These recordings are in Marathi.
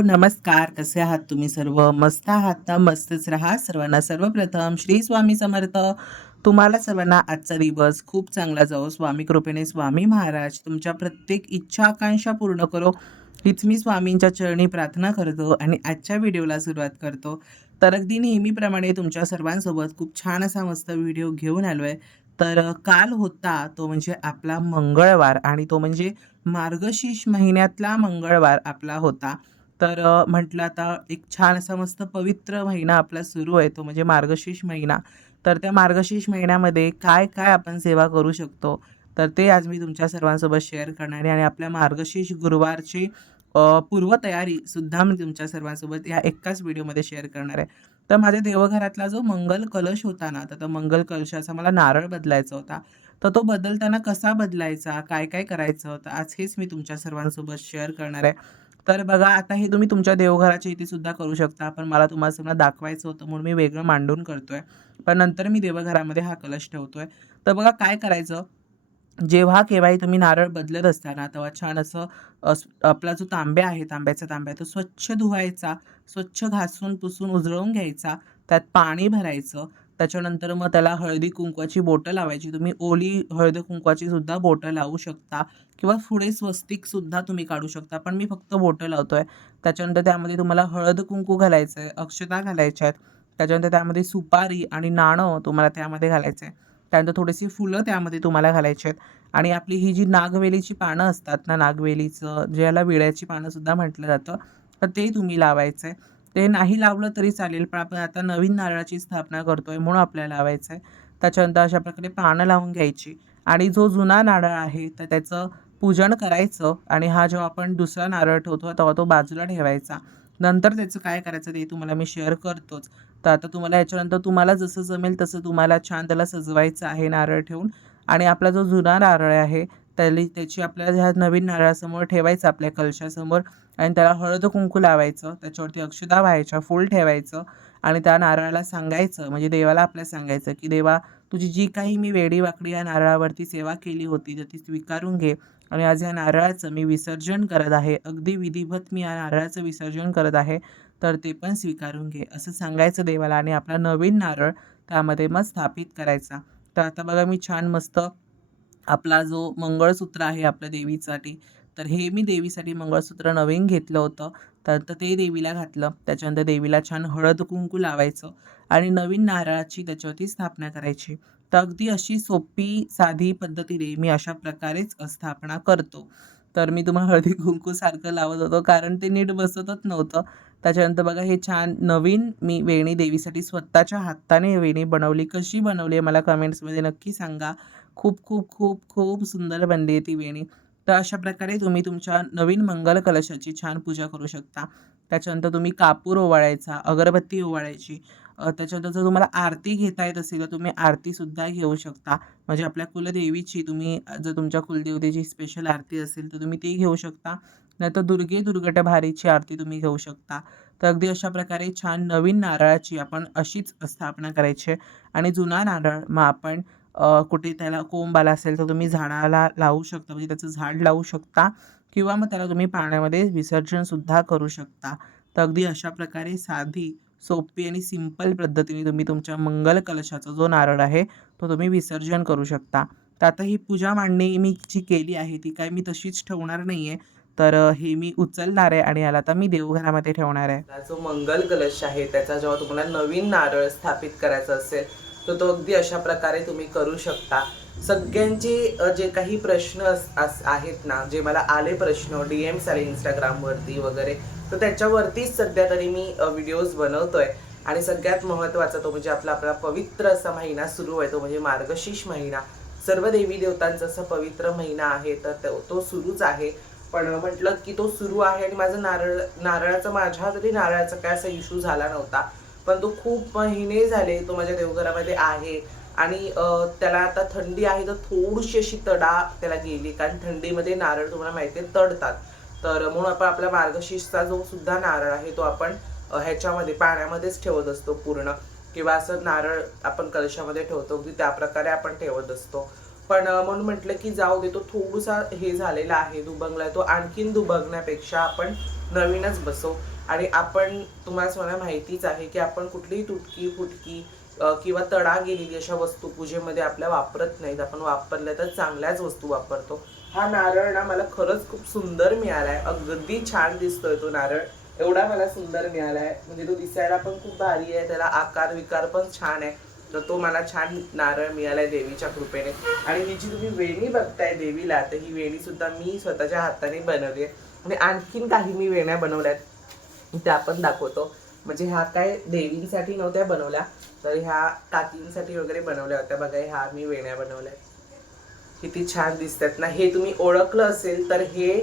हॅलो, नमस्कार. कसे आहात तुम्ही सर्व? मस्त आहात ना? मस्तच राहा. सर्वांना सर्वप्रथम श्री स्वामी समर्थ. तुम्हाला सर्वांना आजचा दिवस खूप चांगला जावो. स्वामी कृपेने स्वामी महाराज तुमच्या प्रत्येक इच्छा, आकांक्षा पूर्ण करो, हीच मी स्वामींच्या चरणी प्रार्थना करतो आणि आजच्या व्हिडिओला सुरुवात करतो. तर अगदी नेहमीप्रमाणे तुमच्या सर्वांसोबत खूप छान असा मस्त व्हिडिओ घेऊन आलोय. तर काल होता तो म्हणजे आपला मंगळवार आणि तो म्हणजे मार्गशीर्ष महिन्यातला मंगळवार आपला होता. तर म्हटलं आता एक छान असा मस्त पवित्र महिना आपला सुरू आहे तो म्हणजे मार्गशीर्ष महिना. तर त्या मार्गशीर्ष महिन्यामध्ये काय-काय आपण सेवा करू शकतो, तर ते आज मी तुमच्या सर्वांसोबत शेअर करणार आहे आणि आपल्या मार्गशीर्ष गुरुवारची पूर्वतयारीसुद्धा मी तुमच्या सर्वांसोबत या एकाच व्हिडिओमध्ये शेअर करणार आहे. तर माझ्या देवघरातला जो मंगल कलश होता ना, तर त्या मंगल कलशाचा मला नारळ बदलायचा होता. तर तो बदलताना कसा बदलायचा, काय-काय करायचं, तर आज हेच मी तुमच्या सर्वांसोबत शेअर करणार आहे. तर बघा आता हे तुम्ही तुमच्या देवघराच्या इथे सुद्धा करू शकता. पण मला तुम्हाला सगळं दाखवायचं होतं म्हणून मी वेगळं मांडून करतोय. पण नंतर मी देवघरामध्ये हा कलश ठेवतोय. तर बघा काय करायचं, जेव्हा केव्हाही तुम्ही नारळ बदलत असताना तेव्हा छान असं आपला जो तांब्या आहे, तांब्याचा तांब्या तो स्वच्छ धुवायचा, स्वच्छ घासून, पुसून, उजळवून घ्यायचा. त्यात पाणी भरायचं. त्याच्यानंतर मग त्याला हळदी-कुंकवाची बोटं लावायची. तुम्ही ओली हळदी-कुंकवाची सुद्धा बोटं लावू शकता किंवा पुढे स्वस्तिकसुद्धा तुम्ही काढू शकता. पण मी फक्त बोटं लावतोय. त्याच्यानंतर त्यामध्ये तुम्हाला हळद-कुंकू घालायचं आहे, अक्षता घालायच्या आहेत. त्याच्यानंतर त्यामध्ये सुपारी आणि नाणं तुम्हाला त्यामध्ये घालायचं आहे. त्यानंतर थोडीशी फुलं त्यामध्ये तुम्हाला घालायची आहेत आणि आपली ही जी नागवेलीची पानं असतात ना, नागवेलीचं ज्याला विड्याची पानंसुद्धा म्हटलं जातं, तर ते तुम्ही लावायचं आहे. ते नाही लावलं तरी चालेल, पण आपण आता नवीन नारळाची स्थापना करतोय म्हणून आपल्याला लावायचं आहे. त्याच्यानंतर अशा प्रकारे पानं लावून घ्यायची आणि जो जुना नारळ आहे, तर त्याचं पूजन करायचं आणि हा जेव्हा आपण दुसरा नारळ ठेवतो, तेव्हा तो बाजूला ठेवायचा. नंतर त्याचं काय करायचं ते तुम्हाला मी शेअर करतोच. तर आता तुम्हाला याच्यानंतर तुम्हाला जसं जमेल तसं तुम्हाला छान त्याला सजवायचं आहे नारळ ठेवून आणि आपला जो जुना नारळ आहे, त्याची आपल्याला ह्या नवीन नारळासमोर ठेवायचं आपल्या कलशासमोर आणि त्याला हळद-कुंकू लावायचं, त्याच्यावरती अक्षता वाहायच्या, फूल ठेवायचं आणि त्या नारळाला सांगायचं म्हणजे देवाला आपल्या सांगायचं, की "देवा, तुझी जी काही मी वेडी-वाकडी या नारळावरती सेवा केली होती, तर ती स्वीकारून घे आणि आज या नारळाचं मी विसर्जन करत आहे. अगदी विधिवत मी या नारळाचं विसर्जन करत आहे, तर ते पण स्वीकारून घे." असं सांगायचं देवाला आणि आपला नवीन नारळ त्यामध्ये मग स्थापित करायचा. तर आता बघा मी छान मस्त आपला जो मंगळसूत्र आहे आपल्या देवीसाठी, तर हे मी देवीसाठी मंगळसूत्र नवीन घेतलं होतं. तर ते देवीला घातलं. त्याच्यानंतर देवीला छान हळद-कुंकू लावायचं आणि नवीन नारळाची त्याच्यावरती स्थापना करायची. तर अगदी अशी सोपी, साधी पद्धतीने मी अशा प्रकारेच स्थापना करतो. तर मी तुम्हाला हळदी-कुंकू सारखं लावत होतो कारण ते नीट बसतच नव्हतं. त्याच्यानंतर बघा हे छान नवीन मी वेणी देवीसाठी स्वतःच्या हाताने वेणी बनवली. कशी बनवली आहे मला कमेंट्समध्ये नक्की सांगा. खूप, खूप, खूप, खूप सुंदर बनली आहे ती वेणी. तर अशा प्रकारे तुम्ही तुमच्या नवीन मंगल कलशाची छान पूजा करू शकता. त्याच्यानंतर तुम्ही कापूर ओवाळायचा, अगरबत्ती ओवाळायची. त्याच्यानंतर जर तुम्हाला आरती घेता येत असेल, तर तुम्ही आरतीसुद्धा घेऊ शकता. म्हणजे आपल्या कुलदेवीची तुम्ही जर तुमच्या कुलदेवतेची स्पेशल आरती असेल, तर तुम्ही ती घेऊ शकता. नाहीतर दुर्गे दुर्घटभारीची आरती तुम्ही घेऊ शकता. तर अगदी अशा प्रकारे छान नवीन नारळाची आपण अशीच स्थापना करायची आहे आणि जुना नारळ मग आपण कुठे त्याला कोंब आला असेल, तर तुम्ही झाडाला लावू शकता. म्हणजे त्याचं झाड लावू शकता किंवा मग त्याला तुम्ही पाण्यामध्ये विसर्जनसुद्धा करू शकता. तर अगदी अशा प्रकारे साधी, सोपी आणि सिंपल पद्धतीने तुम्ही तुमच्या मंगल कलशाचा जो नारळ आहे, तो तुम्ही विसर्जन करू शकता. तर आता ही पूजा मांडणी मी जी केली आहे, ती काय मी तशीच ठेवणार नाही आहे. तर हे मी उचलणार आहे आणि याला आता मी देवघरामध्ये ठेवणार आहे. हा जो मंगल कलश आहे त्याचा जेव्हा तुम्हाला नवीन नारळ स्थापित करायचा असेल तर तो अगदी अशा प्रकारे तुम्ही करू शकता. सगळ्यांचे जे काही प्रश्न आहेत ना, जे मला आले प्रश्न DMs आले Instagramवरती वगैरे, तर त्याच्यावरतीच सध्या तरी मी व्हिडिओज बनवतोय. आणि सगळ्यात महत्त्वाचा तो म्हणजे आपला पवित्र असा महिना सुरू आहे, तो म्हणजे मार्गशीर्ष महिना. सर्व देवी देवतांचा असा पवित्र महिना आहे, तर तो सुरूच आहे. पण म्हटलं की तो सुरू आहे आणि माझं माझ्या तरी नारळाचा काय असा इश्यू झाला नव्हता. पण तो खूप महिने झाले तो माझ्या देवघरामध्ये आहे आणि त्याला आता थंडी आहे तर थोडीशी अशी तडा त्याला गेली, कारण थंडीमध्ये नारळ तुम्हाला माहिती आहे तडतात. तर म्हणून आपण आपला मार्गशीर्षचा जो सुद्धा नारळ आहे तो आपण ह्याच्यामध्ये पाण्यामध्येच ठेवत असतो पूर्ण, किंवा असं नारळ आपण कलशामध्ये ठेवतो अगदी त्या प्रकारे आपण ठेवत असतो. पण म्हणून म्हटलं की जाऊ दे, तो थोडासा हे झालेला आहे, दुबंगला तो आणखीन दुबंगण्यापेक्षा आपण नवीनच बसवू. आणि आपण तुम्हाला माहितीच आहे की आपण कुठलीही तुटकी फुटकी किंवा तडा गेलेली अशा वस्तू पूजेमध्ये आपल्या वापरत नाहीत. आपण वापरल्या तर चांगल्याच वस्तू वापरतो. हा नारळ ना मला खरंच खूप सुंदर मिळालाय. अगदी छान दिसतोय तो नारळ. एवढा मला सुंदर मिळालाय, म्हणजे तो दिसायला पण खूप भारी आहे. त्याला आकार विकार पण छान आहे. तर तो मला छान नारळ मिळालाय देवीच्या कृपेने. आणि ही जी तुम्ही वेणी बघताय देवीला, तर ही वेणी सुद्धा मी स्वतःच्या हाताने बनवली आहे. आणि आणखीन काही मी वेण्या बनवल्यात, त्या पण दाखवतो. म्हणजे ह्या काय देवींसाठी नव्हत्या बनवल्या, तर ह्या काकींसाठी वगैरे बनवल्या होत्या. बघा ह्या मी वेण्या बनवल्या. किती छान दिसतात ना. हे तुम्ही ओळखलं असेल तर हे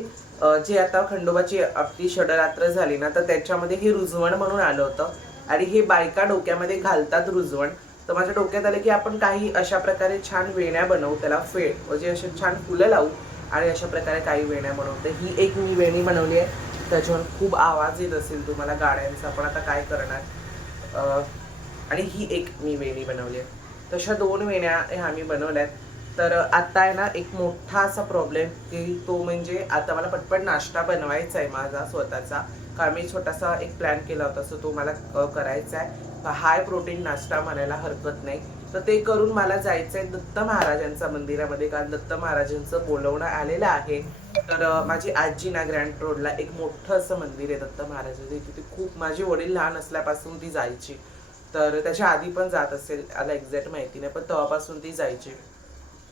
जे आता खंडोबाची आपली षडरात्र झाली ना, तर त्याच्यामध्ये हे रुजवण म्हणून आलं होतं. आणि हे बायका डोक्यामध्ये घालतात रुजवण. तर माझ्या डोक्यात आलं की आपण काही अशा प्रकारे छान वेण्या बनवू, त्याला म्हणजे असे छान फुलं लावू आणि अशा प्रकारे काही वेण्या बनवू. तर ही एक मी वेणी बनवली आहे. त्याच्यावर खूप आवाज येत असेल तुम्हाला गाड्यांचा, पण आता काय करणार. आणि ही एक मी वेणी बनवली आहे. तशा 2 वेण्या ह्या मी बनवल्यात. तर आता आहे ना एक मोठा असा प्रॉब्लेम, की तो म्हणजे आता मला पटपट नाश्ता बनवायचा आहे माझा स्वतःचा. कारण मी छोटासा एक प्लॅन केला होता, सो तो मला करायचा आहे. हाय प्रोटीन नाश्ता म्हणायला हरकत नाही. तर ते करून मला जायचं आहे दत्त महाराजांच्या मंदिरामध्ये, कारण दत्त महाराजांचं बोलवणं आलेलं आहे. तर माझी आजी ना ग्रँड रोडला एक मोठं असं मंदिर आहे दत्त महाराजांचं. तिथे खूप माझे वडील लहान असल्यापासून ती जायची. तर त्याच्या आधी पण जात असेल, मला एक्झॅक्ट माहिती नाही, पण तेव्हापासून ती जायची.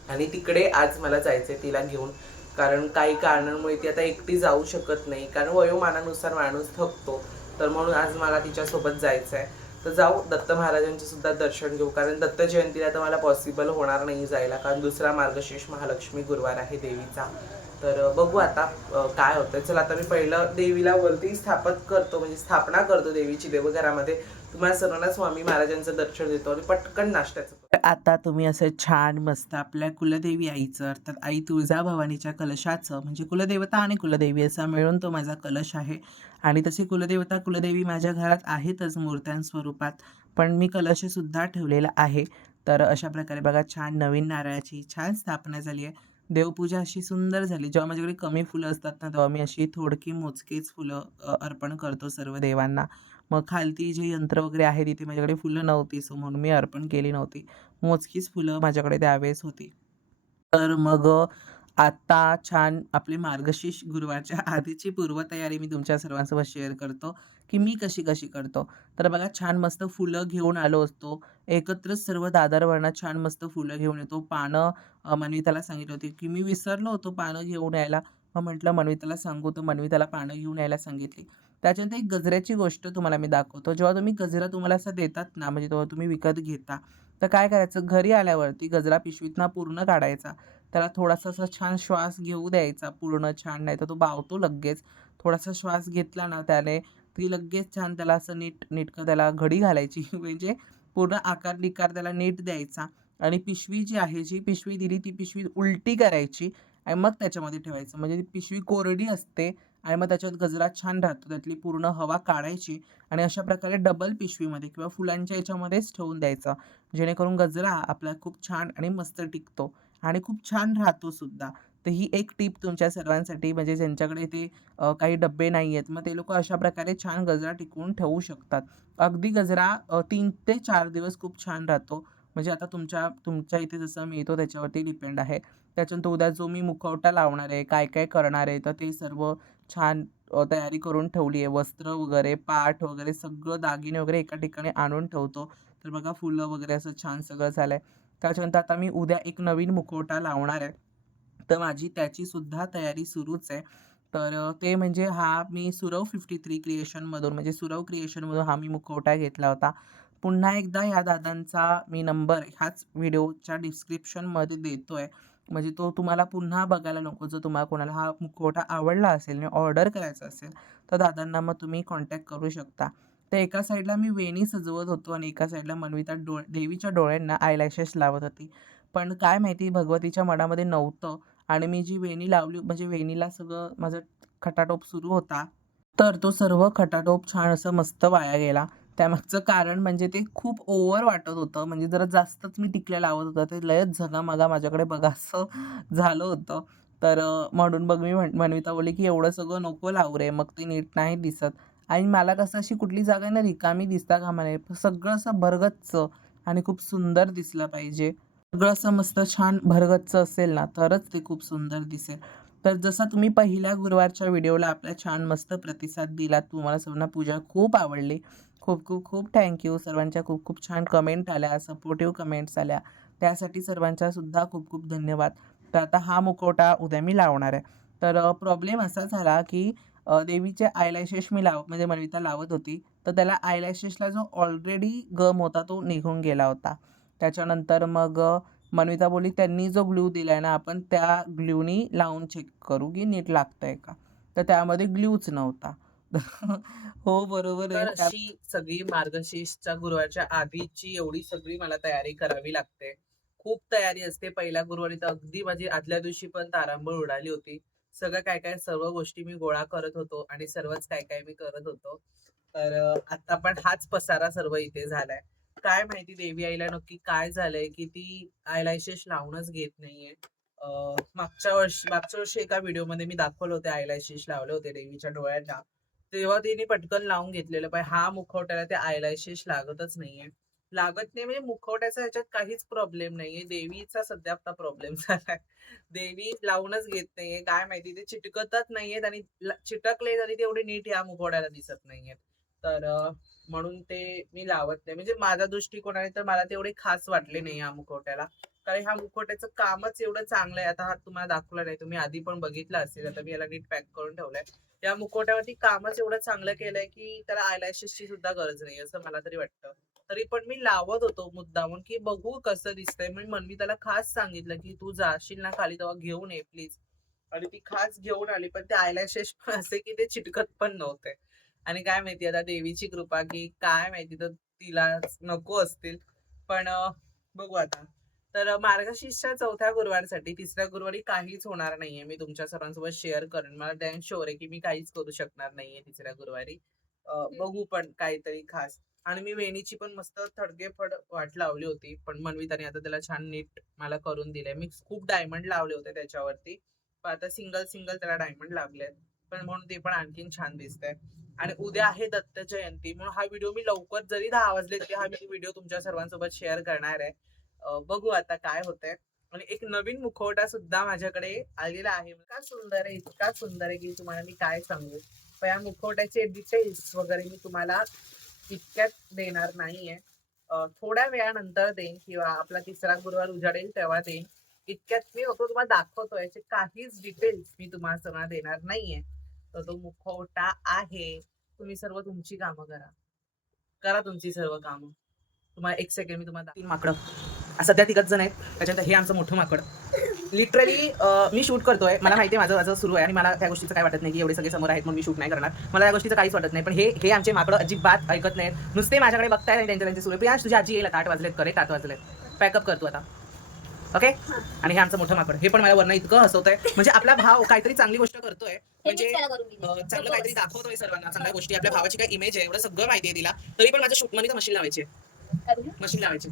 आणि तिकडे आज मला जायचंय तिला घेऊन. कारण काही कारणांमुळे ती आता एकटी जाऊ शकत नाही, कारण वयोमानानुसार माणूस थकतो. तर म्हणून आज मला तिच्यासोबत जायचं आहे. तर जाऊ दत्त महाराजांचे सुद्धा दर्शन घेऊ, कारण दत्त जयंतीला तर मला पॉसिबल होणार नाही जायला, कारण दुसरा मार्गशीर्ष महालक्ष्मी गुरुवार आहे देवीचा. तर बघू आता काय होतंय. चला आता मी पहिलं देवीला वरती म्हणजे स्थापना करतो देवीची देवघरामध्ये. तुम्हाला सर्वांना स्वामी महाराजांचं दर्शन देतो आणि पटकन नाश्त्याचं. तर आता तुम्ही असं छान मस्त आपल्या कुलदेवी आईचं, अर्थात आई तुळजाभवानीच्या कलशाचं, म्हणजे कुलदेवता आणि कुलदेवी असा मिळून तो माझा कलश आहे. आणि तशी कुलदेवता कुलदेवी माझ्या घरात आहेतच मूर्त्यांस्वरूपात, पण मी कलशसुद्धा ठेवलेला आहे. तर अशा प्रकारे बघा छान नवीन नारळाची छान स्थापना झाली आहे. देवपूजा अशी सुंदर झाली. जेव्हा माझ्याकडे कमी फुलं असतात ना, तेव्हा मी अशी थोडकी मोजकीच फुलं अर्पण करतो सर्व देवांना. मग खालती जे यंत्र वगैरे आहे तिथे माझ्याकडे फुलं नव्हती, सो म्हणून मी अर्पण केली नव्हती. मोजकीच फुलं माझ्याकडे त्यावेळेस होती. तर मग आता छान आपले मार्गशीर्ष गुरुवारच्या आधीची पूर्वतयारी मी तुमच्या सर्वांसोबत शेअर करतो, की मी कशी-कशी करतो. तर बघा छान मस्त फुलं घेऊन आलो असतो. एकत्रच सर्व दादरवरनं छान मस्त फुलं घेऊन येतो. पानं मन्विताला सांगितली होती, की मी विसरलो होतो पानं घेऊन यायला. मग म्हटलं मन्विताला सांगू, तर मन्विताला पानं घेऊन यायला सांगितली. त्याच्यानंतर एक गजऱ्याची गोष्ट तुम्हाला मी दाखवतो. जेव्हा तुम्ही गजरा तुम्हाला असं देतात ना, म्हणजे तेव्हा तुम्ही विकत घेता, तर काय करायचं घरी आल्यावरती गजरा पिशवीतनं पूर्ण काढायचा. त्याला थोडासा असा छान श्वास घेऊ द्यायचा पूर्ण छान, नाहीतर तो बावतो लगेच. थोडासा श्वास घेतला ना त्याने, ती लगेच छान त्याला असं नीटकं त्याला घडी घालायची म्हणजे पूर्ण आकार-विकार त्याला नीट द्यायचा. आणि पिशवी जी आहे, जी पिशवी दिली ती पिशवी उलटी करायची आणि मग त्याच्यामध्ये ठेवायचं. म्हणजे ती पिशवी कोरडी असते आणि मग त्याच्यात गजरा छान राहतो. त्यातली पूर्ण हवा काढायची आणि अशा प्रकारे डबल पिशवीमध्ये किंवा फुलांच्या याच्यामध्येच ठेवून द्यायचं. जेणेकरून गजरा आपला खूप छान आणि मस्त टिकतो आणि खूप छान राहतो सुद्धा. तर ही एक टिप तुमच्या सर्वांसाठी, म्हणजे ज्यांच्याकडे ते काही डब्बे नाही आहेत, मग ते लोकं अशा प्रकारे छान गजरा टिकवून ठेवू शकतात. अगदी गजरा 3 ते 4 दिवस खूप छान राहतो. म्हणजे आता तुमच्या इथे जसं मिळतो त्याच्यावरती डिपेंड आहे. त्याच्यानंतर उद्या जो मी मुखवटा लावणार आहे, काय-काय करणार आहे, तर ते सर्व छान तयारी करून ठेवली आहे. वस्त्र वगैरे, पाट वगैरे सगळं दागिने वगैरे एका ठिकाणी आणून ठेवतो. तर बघा फुलं वगैरे असं छान सगळं झालंय. त्याच्यानंतर आता मी उद्या एक नवीन मुखवटा लावणार आहे. तर माझी त्याची सुद्धा तयारी सुरूच आहे. तर ते म्हणजे हा मी सुरव 53 क्रिएशनमधून, म्हणजे सुरव क्रिएशनमधून हा मी मुखवटा घेतला होता. पुन्हा एकदा ह्या दादांचा मी नंबर ह्याच व्हिडिओच्या डिस्क्रिप्शनमध्ये देतोय. म्हणजे तो तुम्हाला पुन्हा बघायला नको. जर तुम्हाला कोणाला हा मुखवटा आवडला असेल आणि ऑर्डर करायचा असेल, तर दादांना मग तुम्ही कॉन्टॅक्ट करू शकता. तर एका साईडला मी वेणी सजवत होतो आणि एका साईडला मन्विता देवीच्या डोळ्यांना आयलॅशेस लावत होती. पण काय माहिती भगवतीच्या मनामध्ये नव्हतं आणि मी जी वेणी लावली, म्हणजे वेणीला सगळं माझं खटाटोप सुरू होता. तर तो सर्व खटाटोप छान असं मस्त वाया गेला. त्यामागचं कारण म्हणजे ते खूप ओव्हर वाटत होतं. म्हणजे जरा जास्तच मी टिकल्या लावत होतं. ते लयच झगामागा माझ्याकडे बघावसं झालं होतं. तर म्हणून मग मी मन्विता बोलली, की "एवढं सगळं नको लावू रे, मग ते नीट नाही दिसत." आणि मला कसं अशी कुठली जागा ना रिकामी दिसता कामा नये. सगळं असं भरगच्च आणि खूप सुंदर दिसलं पाहिजे. सगळं असं मस्त छान भरगच्च असेल ना, तरच ते खूप सुंदर दिसेल. तर जसा तुम्ही पहिल्या गुरुवारच्या व्हिडिओला आपला छान मस्त प्रतिसाद दिलात, तुम्हाला सर्वांना पूजा खूप आवडली. खूप खूप खूप थँक यू. सर्वांच्या खूप खूप छान कमेंट आल्या, सपोर्टिव्ह कमेंट्स आल्या. त्यासाठी सर्वांच्या सुद्धा खूप खूप धन्यवाद. तर आता हा मुखवटा उद्या मी लावणार आहे. तर प्रॉब्लेम असा झाला, की देवीचे आयलॅशेस मी म्हणजे मन्विता लावत होती. तर त्याला आयलॅशेसला जो ऑलरेडी गम होता तो निघून गेला होता. त्याच्यानंतर मग मन्विता बोलली, "त्यांनी जो ग्लू दिलाय ना, आपण त्या ग्लूनी लावून चेक करू, की नीट लागतंय का?" तर त्यामध्ये ग्लूच नव्हता. हो, बरोबर आहे. तर अशी सगळी मार्गशीर्षच्या गुरुवारच्या आधीची एवढी सगळी मला तयारी करावी लागते. खूप तयारी असते. पहिल्या गुरुवारी तर अगदी माझी आदल्या दिवशी पण तारांबळ उडाली होती. सगळं काय-काय सर्व गोष्टी मी गोळा करत होतो आणि सर्वच काय-काय मी करत होतो. तर आता पण हाच पसारा सर्व इथे झालाय. काय माहिती देवी आईला नक्की काय झालंय, की ती आयलॅशेस लावूनच घेत नाहीये. अ, मागच्या वर्षी एका व्हिडिओमध्ये मी दाखवलं होते आयलॅशेस लावले होते देवीच्या डोळ्यांना. तेव्हा तिने पटकन लावून घेतलेलं. पण हा मुखवट्याला ते आयलॅशेस लागतच नाहीये. लागत नाही म्हणजे मुखवट्याचा ह्याच्यात काहीच प्रॉब्लेम नाहीये. देवीचा सध्या आता प्रॉब्लेम झालाय. देवी लावूनच घेत नाहीये. काय माहिती ते चिटकतच नाहीयेत आणि चिटकले तरी तेवढे नीट या मुखवट्याला दिसत नाहीयेत. तर म्हणून ते मी लावत नाही. म्हणजे माझा दृष्टिकोनाने तर मला तेवढे खास वाटले नाही या मुखवट्याला. कारण ह्या मुखवट्याचं कामच एवढं चांगलं आहे. आता हा तुम्हाला दाखवला नाही. तुम्ही आधी पण बघितला असेल. आता मी याला नीट पॅक करून ठेवलाय. त्या मुखवट्यावरती कामच एवढं चांगलं केलंय, की त्याला आयलॅशेसची सुद्धा गरज नाही, असं मला तरी वाटतं. तरी पण मी लावत होतो मुद्दामून, की बघू कसं दिसतंय. मी त्याला खास सांगितलं, की "तू जाशील ना खाली तेव्हा घेऊन ये प्लीज." आणि ती खास घेऊन आली. पण ते आयलॅशेस पण असे, की ते चिटकत पण नव्हते. आणि काय माहिती आता देवीची कृपा, की काय माहिती तर तिला नको असतील. पण बघू आता. तर मार्गशीर्षच्या 4थ्या गुरुवारसाठी 3ऱ्या गुरुवारी काहीच होणार नाहीये. मी तुमच्या सर्वांसोबत शेअर करेन. मला डॅम शुअर आहे, की मी काहीच करू शकणार नाहीये 3ऱ्या गुरुवारी. बघू पण काहीतरी खास. आणि मी वेणीची पण मस्त थडगेफड वाट लावली होती. पण मन्विताने आता त्याला छान नीट मला करून दिलंय. मी खूप डायमंड लावले होते त्याच्यावरती. पण आता सिंगल त्याला डायमंड लागलेत. पण म्हणून ते पण आणखीन छान दिसतंय. आणि उद्या आहे दत्त जयंती म्हणून हा व्हिडिओ मी लवकर जरी 10 वाजले तरी हा मी व्हिडिओ तुमच्या सर्वांसोबत शेअर करणार आहे. बघू आता काय होतंय. आणि एक नवीन मुखवटा सुद्धा माझ्याकडे आलेला आहे. इतका सुंदर आहे, की तुम्हाला मी काय सांगू. पण या मुखवट्याचे डिटेल्स वगैरे मी तुम्हाला इतक्यात देणार नाहीये. थोड्या वेळानंतर देईन किंवा आपला 3रा गुरुवार उजाडेल तेव्हा देईन. इतक्यात मी फक्त तुम्हाला दाखवतोय. याचे काहीच डिटेल्स मी तुम्हाला सगळं देणार नाहीये. तर तो मुखवटा आहे. तुम्ही सर्व तुमची कामं करा. करा तुमची सर्व कामं. तुम्हाला 1 सेकंड मी तुम्हाला 3 माकडं. सध्या तिघच जण आहेत. त्याच्यानंतर हे आमचं मोठं माकड. लिटरली मी शूट करतोय. मला माहिती आहे माझं माझं सुरू आहे आणि मला त्या गोष्टीचं काय वाटत नाही, की एवढे सगळे समोर आहेत म्हणून मी शूट नाही करणार. मला या गोष्टीचं काहीच वाटत नाही. पण हे हे आमचे माकडं अजिबात ऐकत नाहीत. नुसते माझ्याकडे बघतायत आणि त्यांचे सुरू आहे. "प्रियांश तुझी आजी येईल आता 8 वाजलेत. करेक्ट 8 वाजलेत. पॅकअप कर तू आता." ओके? आणि हे आमचं मोठं माकड. हे पण मला वरनं इतकं हसवतंय. म्हणजे आपला भाव काहीतरी चांगली गोष्ट करतोय. म्हणजे चांगलं काहीतरी दाखवतोय सर्वांना. चांगल्या गोष्टी. आपल्या भावाची काय इमेज आहे एवढं सगळं माहिती आहे तिला. तरी पण माझ्या शूट मनीता मशीन लावायची आहे. मशीन लावायची.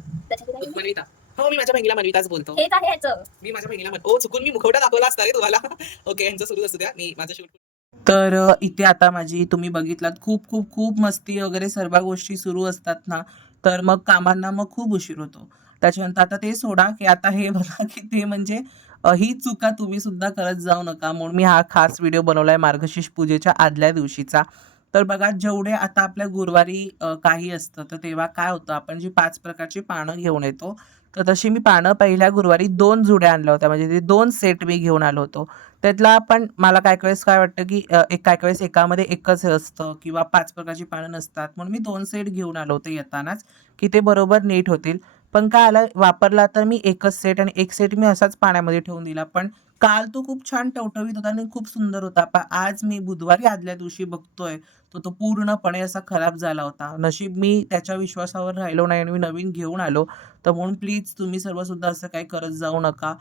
मन्विता. हो, मी माझ्या बहिणीला मन्विताच बोलतो. हेच आहे ह्याचं. मी माझ्या बहिणीला ओ चुकून मी मुखवटा दाखवला असता रे तुम्हाला. ओके यांचं सुरू असू द्या. मी माझं शूट तर इथे आता माझी तुम्ही बघितलात खूप खूप खूप मस्ती वगैरे सर्व गोष्टी सुरू असतात ना, तर मग कामांना मग खूप उशीर होतो. त्याच्यानंतर आता ते सोडा, की आता हे बघा की ते म्हणजे ही चुका तुम्ही सुद्धा करत जाऊ नका म्हणून मी हा खास व्हिडिओ बनवलाय मार्गशीर्ष पूजेच्या आदल्या दिवशीचा. तर बघा जेवढे आता आपल्या गुरुवारी काही असतं, तर तेव्हा काय होतं आपण जी 5 प्रकारची पानं घेऊन येतो, तर तशी मी पानं पहिल्या गुरुवारी 2 जुड्या आणल्या होत्या. म्हणजे ते 2 सेट मी घेऊन आलो होतो. त्यातला पण मला काही वेळेस काय वाटतं, की काही वेळेस एकामध्ये एकच हे असतं किंवा 5 प्रकारची पानं नसतात. म्हणून मी 2 सेट घेऊन आलो होते येतानाच, की ते बरोबर नीट होतील. पण काय आलं वापरला तर मी एकच सेट आणि एक सेट मी असाच पाण्यामध्ये ठेवून दिला. पण काल तो खूप छान टवटवीत होता आणि खूप सुंदर होता. पण आज मी बुधवारी आदल्या दिवशी बघतोय, तर तो पूर्णपणे असा खराब झाला होता. नशीब मी त्याच्या विश्वासावर राहिलो नाही आणि मी नवीन घेऊन आलो. तर म्हणून प्लीज तुम्ही सर्वसुद्धा असं काही करत जाऊ नका.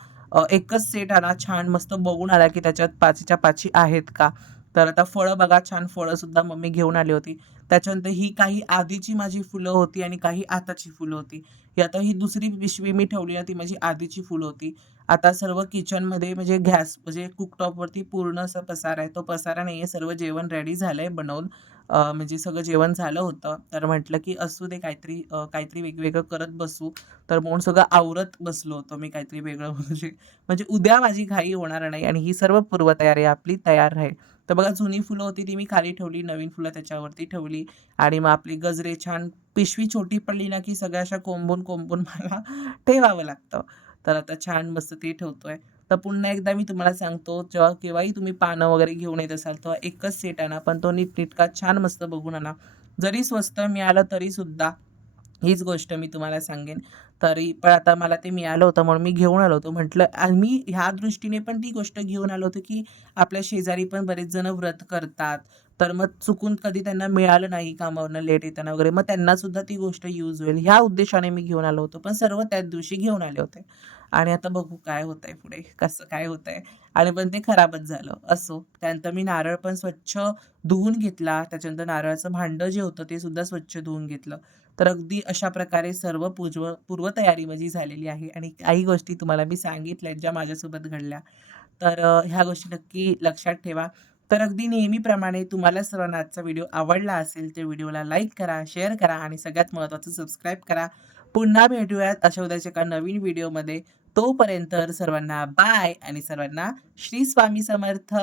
एकच सेट आणा, छान मस्त बघून आला, की त्याच्यात 5च्या 5 आहेत का? तर आता फळं बघा, छान फळंसुद्धा मम्मी घेऊन आली होती. त्याच्यानंतर ही काही आधीची माझी फुलं होती आणि काही आताची फुलं होती. ही आता ही दुसरी पिशवी मी ठेवली आहे ती माझी आधीची फुलं होती. आता सर्व किचनमध्ये म्हणजे गॅस म्हणजे कुकटॉपवरती पूर्ण असा पसारा आहे. तो पसारा नाहीये, सर्व जेवण रेडी झालंय बनवून. म्हणजे सगळं जेवण झालं होतं. तर म्हटलं की असू दे काहीतरी वेगवेगळं करत बसू. तर म्हणून सगळं आवरत बसलो होतो मी काहीतरी वेगळं म्हणजे म्हणजे उद्या माझी घाई होणार नाही आणि ही सर्व पूर्वतयारी आपली तयार राहील. तर बघा जुनी फुलं होती ती मी खाली ठेवली, नवीन फुलं त्याच्यावरती ठेवली आणि मग आपली गजरे छान पिशवी छोटी पडली ना, की सगळ्या अशा कोंबून मला ठेवावं लागतं. तर आता छान मस्त ते ठेवतोय. तर पुन्हा एकदा मी तुम्हाला सांगतो, जेव्हा केव्हाही तुम्ही पानं वगैरे घेऊन येत असाल, तेव्हा एकच सेट आणा, पण तो नीटनेटका छान मस्त बघून आणा. जरी स्वस्त मिळालं तरीसुद्धा हीच गोष्ट मी तुम्हाला सांगेन. तरी पण आता मला ते मिळालं होतं म्हणून मी घेऊन आलो होतो. म्हटलं आणि मी ह्या दृष्टीने पण ती गोष्ट घेऊन आलो होतो, की आपल्या शेजारी पण बरेच जण व्रत करतात. तर मग चुकून कधी त्यांना मिळालं नाही कामावरनं लेट येताना वगैरे, मग त्यांना सुद्धा ती गोष्ट यूज होईल. ह्या उद्देशाने मी घेऊन आलो होतो. पण सर्व त्याच दिवशी घेऊन आले होते. आणि आता बघू काय होतंय पुढे, कसं काय होतंय आणि पण ते खराबच झालं. असो. त्यानंतर मी नारळ पण स्वच्छ धुवून घेतला. त्याच्यानंतर नारळाचं भांडं जे होतं ते सुद्धा स्वच्छ धुवून घेतलं. तर अगदी अशा प्रकारे सर्व पूर्वतयारी माझी झालेली आहे आणि काही गोष्टी तुम्हाला मी सांगितल्यात ज्या माझ्यासोबत घडल्या. तर ह्या गोष्टी नक्की लक्षात ठेवा. तर अगदी नेहमीप्रमाणे तुम्हाला सर्वांना आजचा व्हिडिओ आवडला असेल, तर व्हिडिओला लाईक करा, शेअर करा आणि सगळ्यात महत्त्वाचं सबस्क्राईब करा. पुन्हा भेटूयात अशा उद्याच्या एका नवीन व्हिडिओमध्ये. तोपर्यंत सर्वांना बाय आणि सर्वांना श्री स्वामी समर्थ.